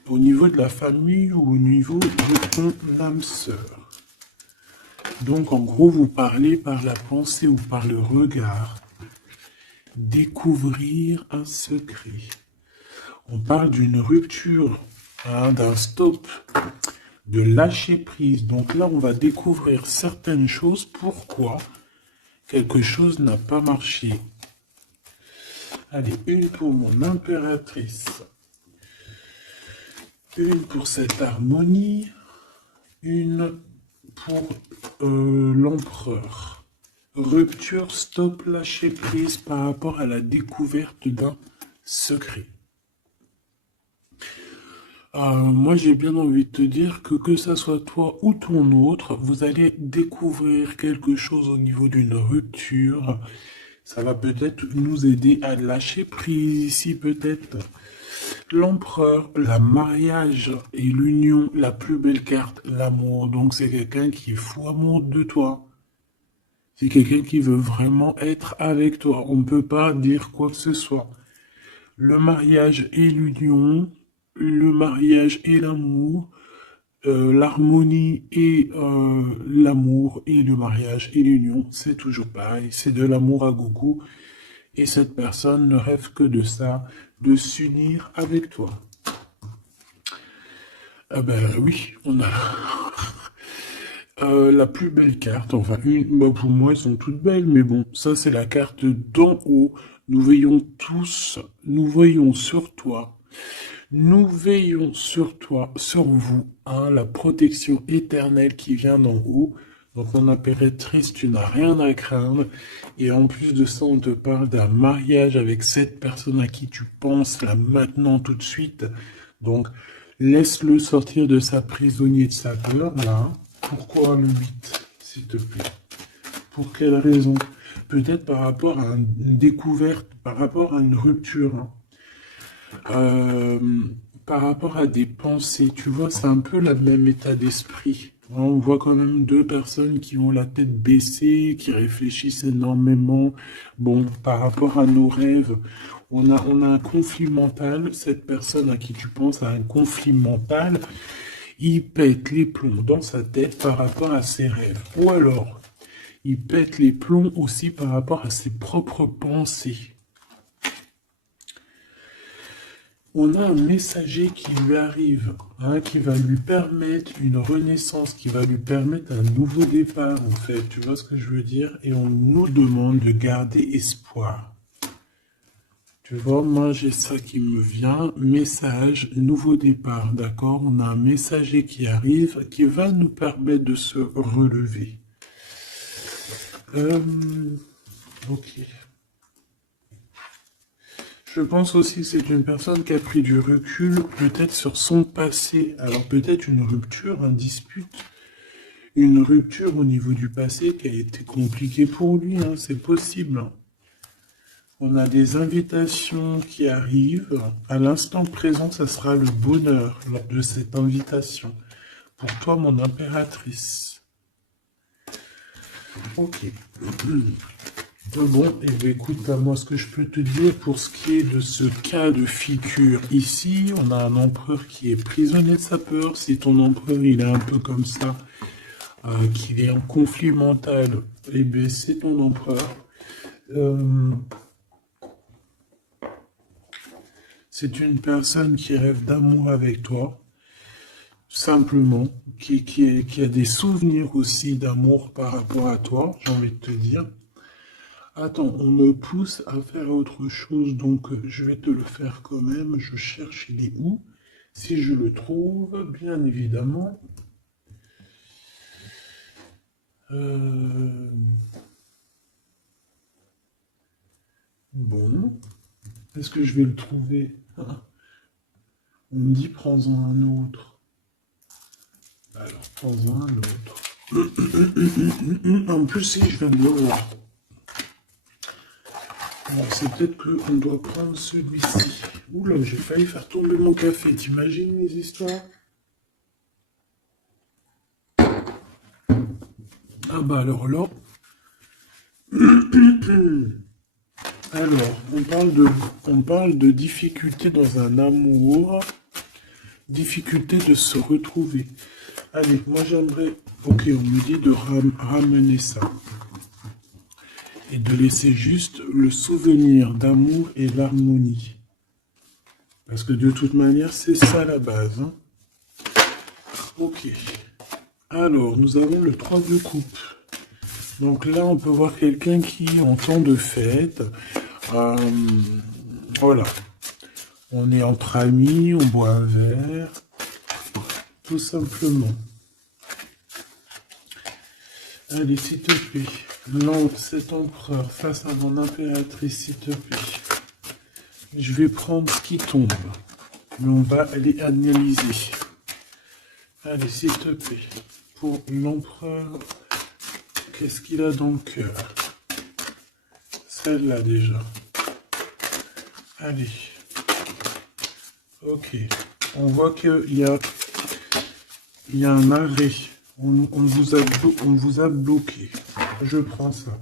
au niveau de la famille ou au niveau de ton âme sœur. Donc en gros, vous parlez par la pensée ou par le regard. Découvrir un secret. On parle d'une rupture, hein, d'un stop, de lâcher prise. Donc là, on va découvrir certaines choses. Pourquoi quelque chose n'a pas marché. Allez, une pour mon impératrice. Une pour cette harmonie. Une pour l'empereur. Rupture, stop, lâcher prise par rapport à la découverte d'un secret. Moi, j'ai bien envie de te dire que ça soit toi ou ton autre, vous allez découvrir quelque chose au niveau d'une rupture. Ça va peut-être nous aider à lâcher prise ici, peut-être. L'empereur, le mariage et l'union, la plus belle carte, l'amour. Donc, c'est quelqu'un qui est fou amour de toi. C'est quelqu'un qui veut vraiment être avec toi. On ne peut pas dire quoi que ce soit. Le mariage et l'union, le mariage et l'amour, l'harmonie et l'amour et le mariage et l'union, c'est toujours pareil. C'est de l'amour à gogo. Et cette personne ne rêve que de ça, de s'unir avec toi. Ah ben oui, on a la plus belle carte. Enfin, pour moi, elles sont toutes belles, mais bon, ça c'est la carte d'en haut. Nous veillons tous, nous veillons sur toi. Nous veillons sur toi, sur vous, hein, la protection éternelle qui vient d'en haut. Donc on impératrice, tu n'as rien à craindre. Et en plus de ça, on te parle d'un mariage avec cette personne à qui tu penses là maintenant tout de suite. Donc laisse-le sortir de sa prisonnier de sa peur là. Pourquoi le 8, s'il te plaît? Pour quelle raison? Peut-être par rapport à une découverte, par rapport à une rupture, hein. par rapport à des pensées, tu vois, c'est un peu le même état d'esprit. On voit quand même deux personnes qui ont la tête baissée, qui réfléchissent énormément. Bon, par rapport à nos rêves, on a un conflit mental. Cette personne à qui tu penses a un conflit mental. Il pète les plombs dans sa tête par rapport à ses rêves. Ou alors, il pète les plombs aussi par rapport à ses propres pensées. On a un messager qui lui arrive, hein, qui va lui permettre une renaissance, qui va lui permettre un nouveau départ, en fait. Tu vois ce que je veux dire? Et on nous demande de garder espoir. Tu vois, moi j'ai ça qui me vient, message, nouveau départ, d'accord? On a un messager qui arrive, qui va nous permettre de se relever. Ok. Je pense aussi que c'est une personne qui a pris du recul, peut-être sur son passé. Alors peut-être une rupture, une dispute, une rupture au niveau du passé qui a été compliquée pour lui, hein, c'est possible. On a des invitations qui arrivent. À l'instant présent, ça sera le bonheur lors de cette invitation. Pour toi, mon impératrice. Ok. Bon, et bien écoute, moi ce que je peux te dire pour ce qui est de ce cas de figure ici, on a un empereur qui est prisonnier de sa peur. Si ton empereur il est un peu comme ça, qu'il est en conflit mental, et bien c'est ton empereur. C'est une personne qui rêve d'amour avec toi, simplement, qui a des souvenirs aussi d'amour par rapport à toi, j'ai envie de te dire. Attends, on me pousse à faire autre chose, donc je vais te le faire quand même. Je cherche, il est où? Si je le trouve, bien évidemment. Bon, est-ce que je vais le trouver? On me dit prends-en un autre. Alors, prends-en un autre. En plus, si je viens de le voir. Alors, c'est peut-être qu'on doit prendre celui-ci. Oula, j'ai failli faire tomber mon café. T'imagines les histoires? Ah bah alors là... Alors, on parle de difficulté dans un amour, difficulté de se retrouver. Allez, moi j'aimerais... Ok, on me dit de ramener ça. Et de laisser juste le souvenir d'amour et l'harmonie. Parce que de toute manière, c'est ça la base. Hein. Ok. Alors, nous avons le 3 de coupe. Donc là, on peut voir quelqu'un qui est en temps de fête. Voilà. On est entre amis, on boit un verre. Tout simplement. Allez, s'il te plaît. Non, cet empereur face à mon impératrice, s'il te plaît. Je vais prendre ce qui tombe. Mais on va aller analyser. Allez, s'il te plaît. Pour l'empereur, qu'est-ce qu'il a dans le cœur? Celle-là déjà. Allez. Ok. On voit qu'il y a un arrêt. On vous a bloqué. Je prends ça.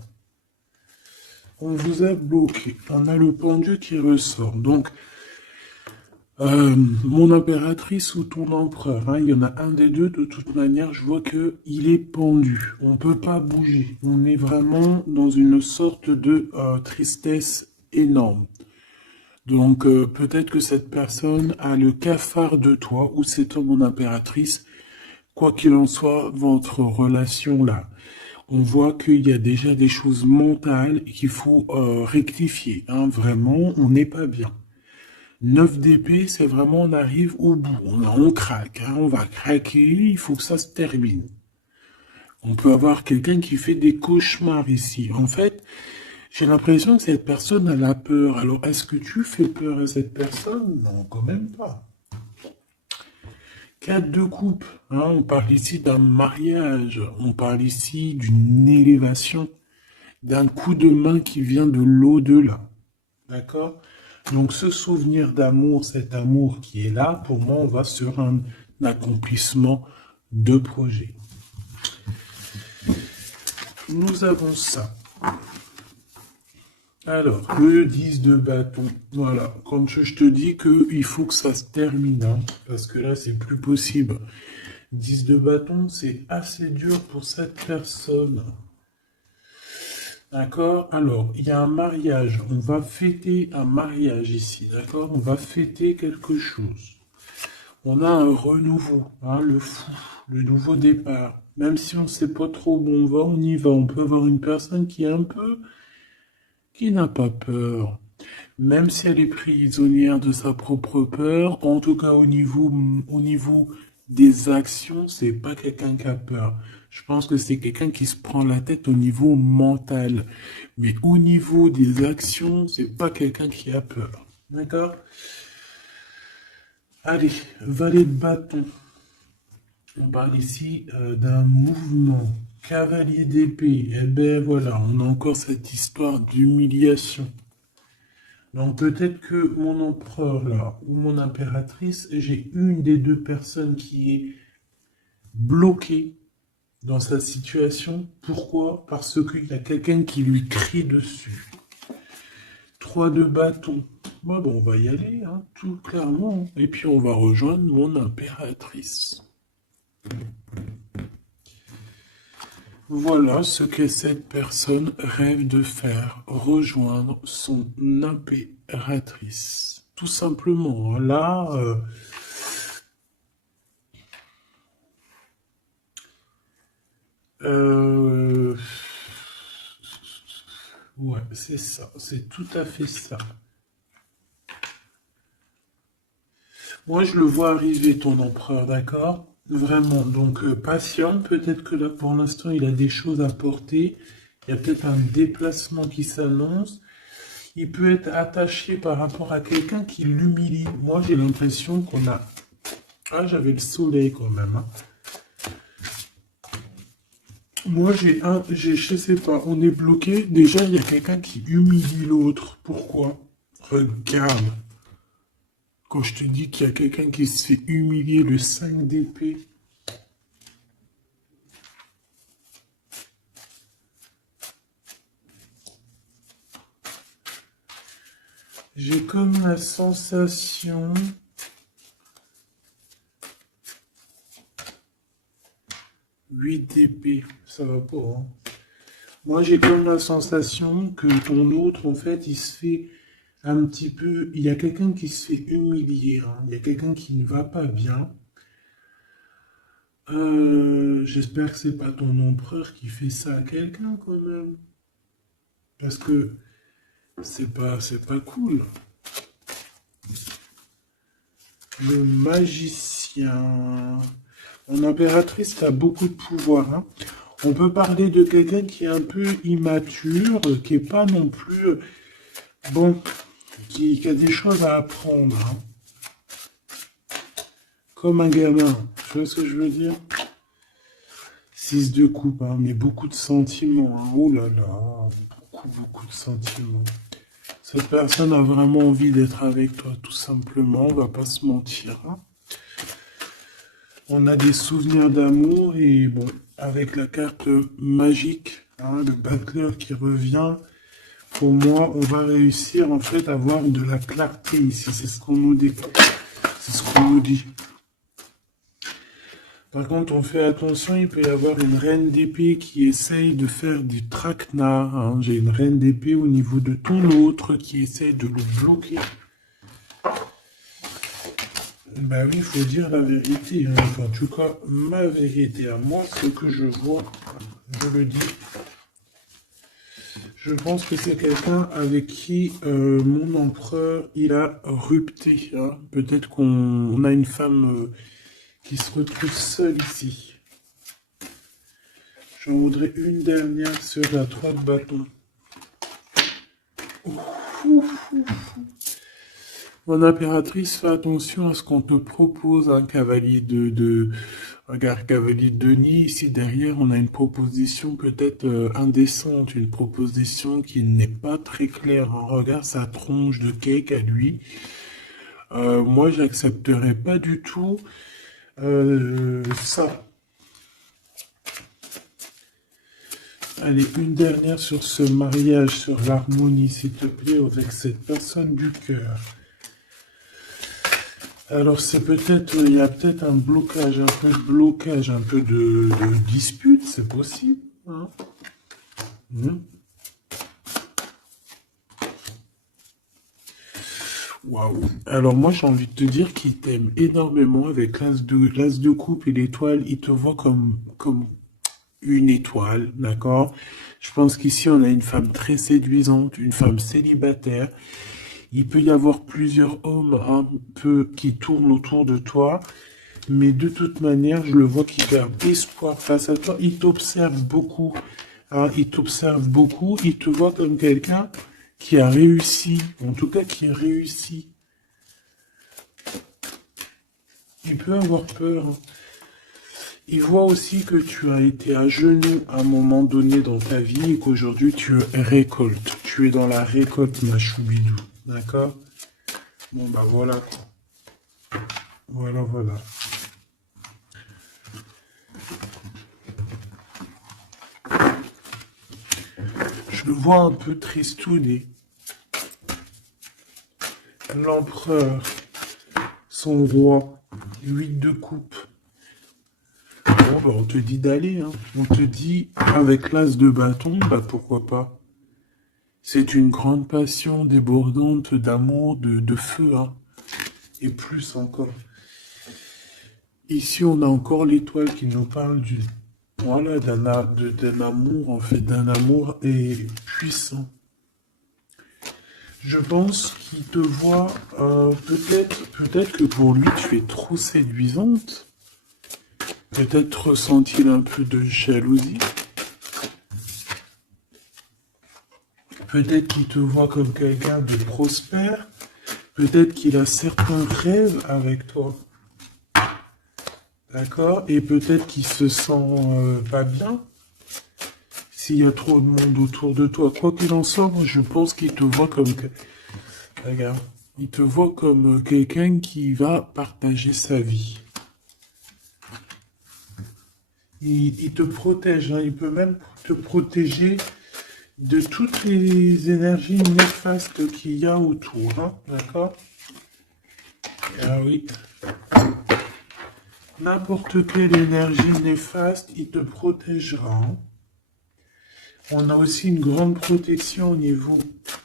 On vous a bloqué. On a le pendu qui ressort. Donc, mon impératrice ou ton empereur, hein, il y en a un des deux. De toute manière, je vois que il est pendu. On ne peut pas bouger. On est vraiment dans une sorte de tristesse énorme. Donc, peut-être que cette personne a le cafard de toi, ou c'est toi, mon impératrice. Quoi qu'il en soit, votre relation là, on voit qu'il y a déjà des choses mentales et qu'il faut rectifier. Hein, vraiment, on n'est pas bien. 9 d'épée, c'est vraiment on arrive au bout. On craque, hein, on va craquer, il faut que ça se termine. On peut avoir quelqu'un qui fait des cauchemars ici. En fait, j'ai l'impression que cette personne a la peur. Alors, est-ce que tu fais peur à cette personne? Non, quand même pas. 4 de coupe, hein, on parle ici d'un mariage, on parle ici d'une élévation, d'un coup de main qui vient de l'au-delà. D'accord? Donc ce souvenir d'amour, cet amour qui est là, pour moi, on va sur un accomplissement de projet. Nous avons ça. Alors, le 10 de bâton. Voilà, comme je te dis qu'il faut que ça se termine, hein, parce que là, c'est plus possible. 10 de bâton, c'est assez dur pour cette personne. D'accord? Alors, il y a un mariage. On va fêter un mariage ici, d'accord? On va fêter quelque chose. On a un renouveau, hein, le fou, le nouveau départ. Même si on ne sait pas trop où on va, on y va. On peut avoir une personne qui est un peu... qui n'a pas peur. Même si elle est prisonnière de sa propre peur, en tout cas au niveau des actions, c'est pas quelqu'un qui a peur. Je pense que c'est quelqu'un qui se prend la tête au niveau mental. Mais au niveau des actions, c'est pas quelqu'un qui a peur. D'accord? Allez, valet de bâton. On parle ici d'un mouvement. Cavalier d'épée. Eh ben voilà, on a encore cette histoire d'humiliation. Donc peut-être que mon empereur là, ou mon impératrice, j'ai une des deux personnes qui est bloquée dans sa situation. Pourquoi? Parce qu'il y a quelqu'un qui lui crie dessus. 3 de bâton. Bon, on va y aller, hein, tout clairement. Et puis on va rejoindre mon impératrice. Voilà ce que cette personne rêve de faire, rejoindre son impératrice. Tout simplement, là, ouais, c'est ça, c'est tout à fait ça. Moi, je le vois arriver, ton empereur, d'accord? Vraiment, donc patient, peut-être que là, pour l'instant, il a des choses à porter. Il y a peut-être un déplacement qui s'annonce. Il peut être attaché par rapport à quelqu'un qui l'humilie. Moi, j'ai l'impression qu'on a... Ah, j'avais le soleil quand même, hein. Moi, je sais pas, on est bloqué. Déjà, il y a quelqu'un qui humilie l'autre. Pourquoi? Regarde. Quand je te dis qu'il y a quelqu'un qui se fait humilier, le 5 d'épée. J'ai comme la sensation... 8 d'épée, ça va pas, hein. Moi, j'ai comme la sensation que ton autre, en fait, il se fait un petit peu... Il y a quelqu'un qui se fait humilier, hein. Il y a quelqu'un qui ne va pas bien. J'espère que c'est pas ton empereur qui fait ça à quelqu'un, quand même. Parce que c'est pas cool. Le magicien. Mon impératrice a beaucoup de pouvoir, hein. On peut parler de quelqu'un qui est un peu immature, qui est pas non plus... Bon, qui a des choses à apprendre, hein. Comme un gamin. Tu vois ce que je veux dire? 6 de coupe, hein, mais beaucoup de sentiments, hein. Oh là là, beaucoup de sentiments. Cette personne a vraiment envie d'être avec toi, tout simplement, on va pas se mentir, hein. On a des souvenirs d'amour et bon, avec la carte magique, hein, le battleur qui revient, pour moi, on va réussir en fait à avoir de la clarté ici. C'est ce qu'on nous dit. C'est ce qu'on nous dit. Par contre, on fait attention, il peut y avoir une reine d'épée qui essaye de faire du traquenard, hein. J'ai une reine d'épée au niveau de ton autre qui essaye de le bloquer. Bah oui, il faut dire la vérité, hein. En tout cas, ma vérité à moi, ce que je vois, je le dis. Je pense que c'est quelqu'un avec qui mon empereur, il a rupté, hein. Peut-être qu'on a une femme qui se retrouve seule ici. J'en voudrais une dernière sur la 3 de bâton. Mon impératrice, fais attention à ce qu'on te propose, un cavalier regarde, cavalier de Denis, ici derrière, on a une proposition peut-être indécente, une proposition qui n'est pas très claire. Hein. Regarde sa tronche de cake à lui. Moi, j'accepterais pas du tout ça. Allez, une dernière sur ce mariage, sur l'harmonie, s'il te plaît, avec cette personne du cœur. Alors, c'est peut-être, il y a peut-être un blocage, un peu de dispute, c'est possible. Hein. Waouh. Alors moi j'ai envie de te dire qu'il t'aime énormément avec l'as de coupe et l'étoile. Il te voit comme une étoile, d'accord? Je pense qu'ici on a une femme très séduisante, une femme célibataire. Il peut y avoir plusieurs hommes un peu qui tournent autour de toi, mais de toute manière, je le vois qui garde espoir face à toi. Il t'observe beaucoup, hein, il t'observe beaucoup. Il te voit comme quelqu'un qui a réussi, en tout cas qui réussit. Il peut avoir peur. Hein. Il voit aussi que tu as été à genoux à un moment donné dans ta vie et qu'aujourd'hui tu récoltes. Tu es dans la récolte, ma choubidou. D'accord? Bon, bah voilà. Voilà, voilà. Je le vois un peu tristouné. L'empereur, son roi, 8 de coupe. Bon, bah, on te dit d'aller, hein. On te dit, avec l'as de bâton, bah pourquoi pas. C'est une grande passion débordante d'amour, de feu, hein. Et plus encore. Ici, on a encore l'étoile qui nous parle voilà, d'un amour, en fait, d'un amour et puissant. Je pense qu'il te voit, peut-être que pour lui, tu es trop séduisante. Peut-être ressent-il un peu de jalousie. Peut-être qu'il te voit comme quelqu'un de prospère. Peut-être qu'il a certains rêves avec toi. D'accord? Et peut-être qu'il se sent pas bien s'il y a trop de monde autour de toi. Quoi qu'il en soit, moi, je pense qu'il te voit comme... Regarde. Il te voit comme quelqu'un qui va partager sa vie. Il te protège, hein. Il peut même te protéger de toutes les énergies néfastes qu'il y a autour. Hein. D'accord? Ah oui. N'importe quelle énergie néfaste, il te protégera. Hein. On a aussi une grande protection au niveau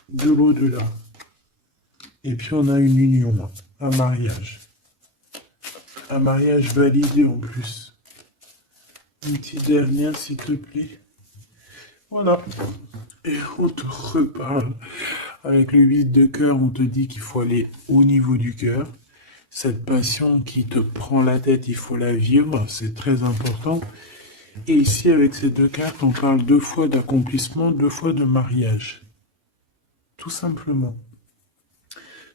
de l'au-delà. Et puis on a une union, un mariage. Un mariage validé en plus. Une petite dernière, s'il te plaît. Voilà. Et on te reparle. Avec le 8 de cœur, on te dit qu'il faut aller au niveau du cœur. Cette passion qui te prend la tête, il faut la vivre, c'est très important. Et ici, avec ces deux cartes, on parle 2 fois d'accomplissement, 2 fois de mariage. Tout simplement.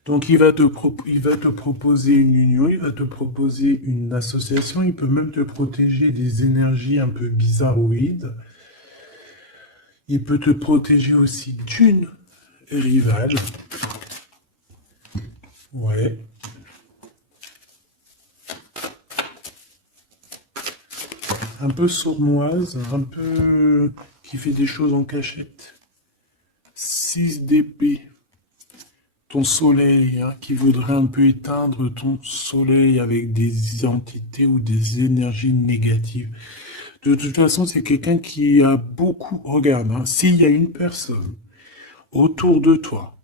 Donc, il va te proposer une union, il va te proposer une association, il peut même te protéger des énergies un peu bizarroïdes. Il peut te protéger aussi d'une rivale. Ouais. Un peu sournoise, un peu qui fait des choses en cachette. 6 d'épée. Ton soleil, hein, qui voudrait un peu éteindre ton soleil avec des entités ou des énergies négatives. De toute façon, c'est quelqu'un qui a beaucoup... Regarde, hein, s'il y a une personne autour de toi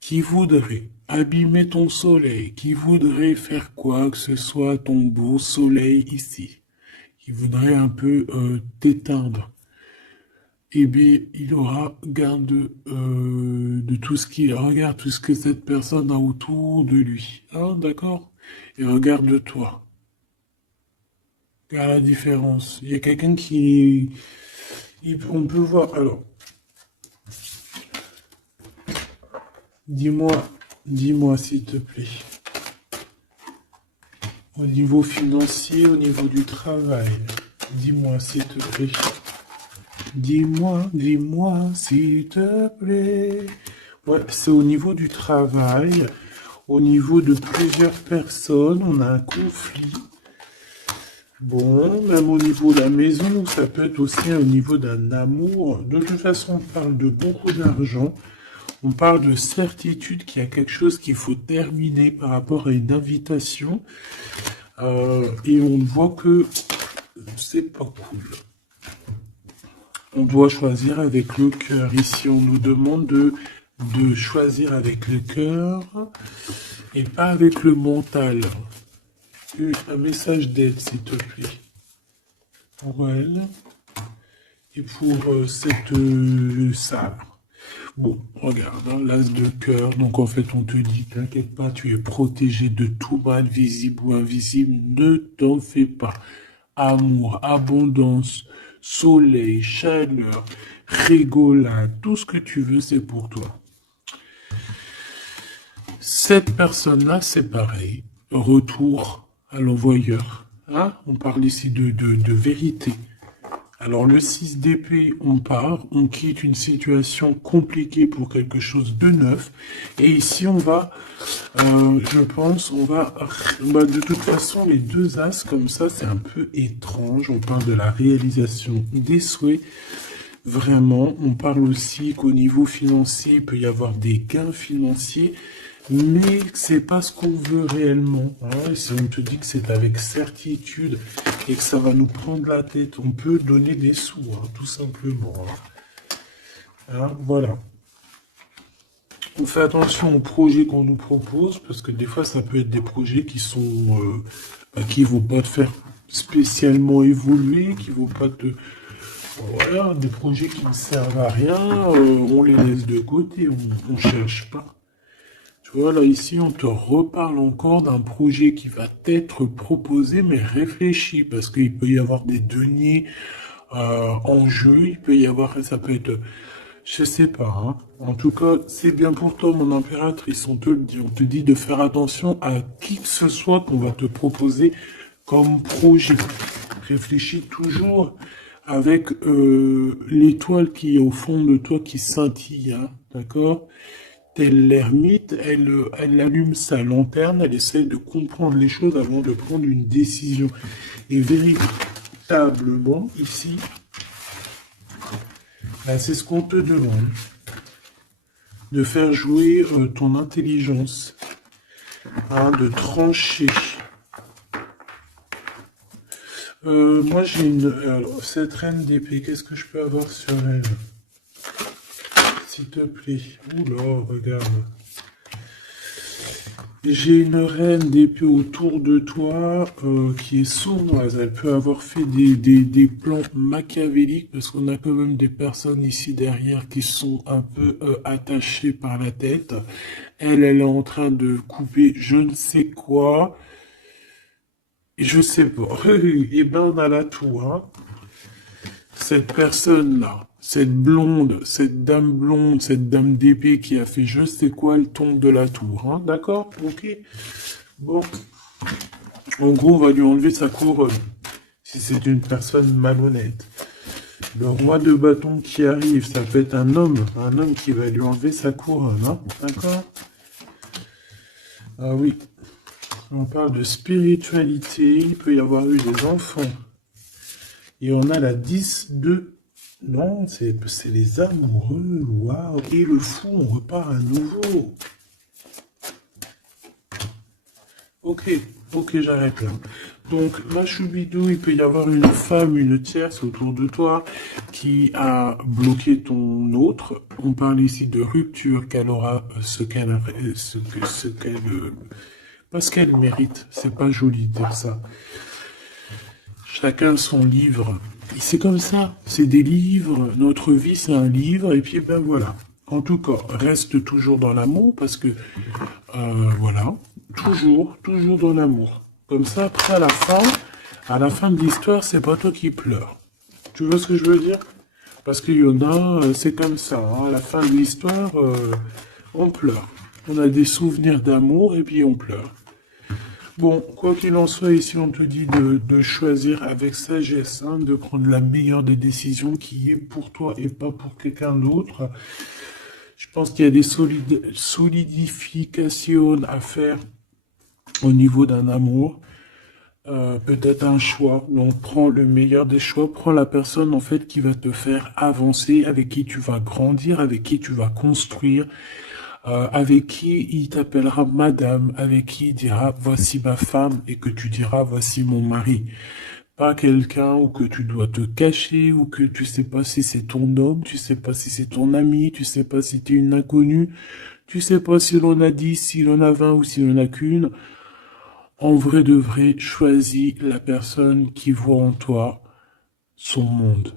qui voudrait abîmer ton soleil, qui voudrait faire quoi que ce soit ton beau soleil ici, qui voudrait un peu t'éteindre, eh bien, il aura garde de tout ce qui regarde, tout ce que cette personne a autour de lui. Hein, d'accord? Et regarde-toi. Regarde la différence. Il y a quelqu'un qui... On peut voir... Alors, dis-moi, Dis-moi, s'il te plaît. Au niveau financier, au niveau du travail. Dis-moi, s'il te plaît. Dis-moi, s'il te plaît. Ouais, c'est au niveau du travail. Au niveau de plusieurs personnes, on a un conflit. Bon, même au niveau de la maison, ça peut être aussi au niveau d'un amour. De toute façon, on parle de beaucoup d'argent. On parle de certitude qu'il y a quelque chose qu'il faut terminer par rapport à une invitation. Et on voit que c'est pas cool. On doit choisir avec le cœur. Ici, on nous demande de choisir avec le cœur et pas avec le mental. Un message d'aide, s'il te plaît. Pour elle et pour cette sœur. Bon, regarde, hein, l'as de cœur. Donc en fait, on te dit, t'inquiète pas, tu es protégé de tout mal, visible ou invisible. Ne t'en fais pas. Amour, abondance, soleil, chaleur, rigolade, tout ce que tu veux, c'est pour toi. Cette personne-là, c'est pareil. Retour à l'envoyeur. Hein? On parle ici de vérité. Alors le 6 d'épée, on part, on quitte une situation compliquée pour quelque chose de neuf. Et ici, on va, je pense, on va, de toute façon, les deux as comme ça, c'est un peu étrange. On parle de la réalisation des souhaits. Vraiment, on parle aussi qu'au niveau financier, il peut y avoir des gains financiers. Mais c'est pas ce qu'on veut réellement. Hein. Si on te dit que c'est avec certitude et que ça va nous prendre la tête, on peut donner des sous, hein, tout simplement. Hein, voilà. On fait attention aux projets qu'on nous propose, parce que des fois, ça peut être des projets qui sont qui vont pas te faire spécialement évoluer, qui vont pas te... Voilà, des projets qui ne servent à rien, on les laisse de côté, on cherche pas. Voilà, ici, on te reparle encore d'un projet qui va t'être proposé, mais réfléchi, parce qu'il peut y avoir des deniers en jeu, il peut y avoir, ça peut être, je sais pas, hein. En tout cas, c'est bien pour toi, mon impératrice, on te dit de faire attention à qui que ce soit qu'on va te proposer comme projet. Réfléchis toujours avec l'étoile qui est au fond de toi qui scintille, hein, d'accord ? Telle l'ermite, elle allume sa lanterne, elle essaie de comprendre les choses avant de prendre une décision. Et véritablement, ici, c'est ce qu'on te demande. De faire jouer ton intelligence. Hein, de trancher. Moi, j'ai une... Alors, cette reine d'épée, qu'est-ce que je peux avoir sur elle ? S'il te plaît. Oula, regarde. J'ai une reine d'épée autour de toi qui est sournoise. Elle peut avoir fait des plans machiavéliques parce qu'on a quand même des personnes ici derrière qui sont un peu attachées par la tête. Elle est en train de couper je ne sais quoi. Je sais pas. Et ben on a là tout, hein. Cette personne-là, cette blonde, cette dame d'épée qui a fait je sais quoi, elle tombe de la tour, hein, d'accord? Ok. Bon. En gros, on va lui enlever sa couronne, si c'est une personne malhonnête. Le roi de bâton qui arrive, ça peut être un homme qui va lui enlever sa couronne, hein, d'accord? Ah oui. On parle de spiritualité, il peut y avoir eu des enfants. Et on a la 10 de... Non, c'est les amoureux, waouh. Et le fou, on repart à nouveau. Ok, j'arrête là. Donc, ma choubidou, il peut y avoir une femme, une tierce autour de toi qui a bloqué ton autre. On parle ici de rupture, qu'elle aura parce qu'elle mérite. C'est pas joli de dire ça. Chacun son livre. C'est comme ça, c'est des livres. Notre vie, c'est un livre. Et puis, ben voilà. En tout cas, reste toujours dans l'amour parce que, voilà, toujours dans l'amour. Comme ça, après, à la fin de l'histoire, c'est pas toi qui pleures. Tu vois ce que je veux dire? Parce qu'il y en a, c'est comme ça. Hein, à la fin de l'histoire, on pleure. On a des souvenirs d'amour et puis on pleure. Bon, quoi qu'il en soit, ici on te dit de choisir avec sagesse, hein, de prendre la meilleure des décisions qui est pour toi et pas pour quelqu'un d'autre. Je pense qu'il y a des solidifications à faire au niveau d'un amour. Peut-être un choix. Donc prends le meilleur des choix, prends la personne en fait qui va te faire avancer, avec qui tu vas grandir, avec qui tu vas construire, avec qui il t'appellera madame, avec qui il dira voici ma femme et que tu diras voici mon mari. Pas quelqu'un où que tu dois te cacher, ou que tu sais pas si c'est ton homme, tu sais pas si c'est ton ami, tu sais pas si t'es une inconnue, tu sais pas si l'on a 10, si l'on a 20 ou si l'on a qu'une. En vrai de vrai, choisis la personne qui voit en toi son monde.